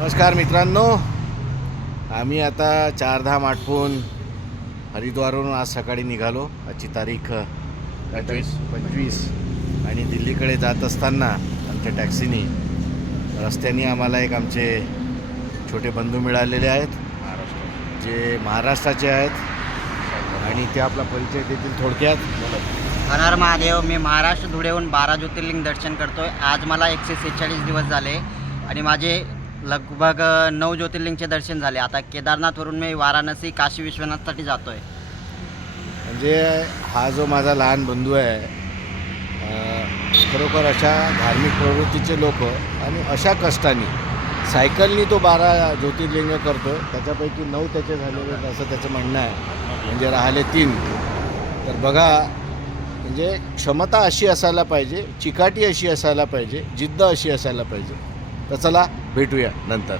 नमस्कार मित्रांनो, आम्ही आता चारधाम आटपून हरिद्वारवरून आज सकाळी निघालो. आजची तारीख 25 आणि दिल्लीकडे जात असताना आमच्या टॅक्सीनी रस्त्याने आम्हाला एक आमचे छोटे बंधू मिळालेले आहेत जे महाराष्ट्राचे आहेत आणि ते आपला परिचय देतील थोडक्यात. हर हर महादेव. मी महाराष्ट्र धुळेहून 12 ज्योतिर्लिंग दर्शन करतोय. आज मला 146 दिवस झाले आणि माझे लगभग 9 ज्योतिर्लिंगचे दर्शन झाले. आता केदारनाथवरून मी वाराणसी काशी विश्वनाथसाठी जातोय. म्हणजे हा जो माझा लहान बंधू आहे, खरोखर अशा धार्मिक प्रवृत्तीचे लोक आणि अशा कष्टाने सायकलनी तो 12 ज्योतिर्लिंग करतो. त्याच्यापैकी 9 त्याचे झालेले आहेत असं त्याचं म्हणणं आहे, म्हणजे राहिले 3. तर बघा, म्हणजे क्षमता अशी असायला पाहिजे, चिकाटी अशी असायला पाहिजे, जिद्द अशी असायला पाहिजे. तर चला भेटूया नंतर.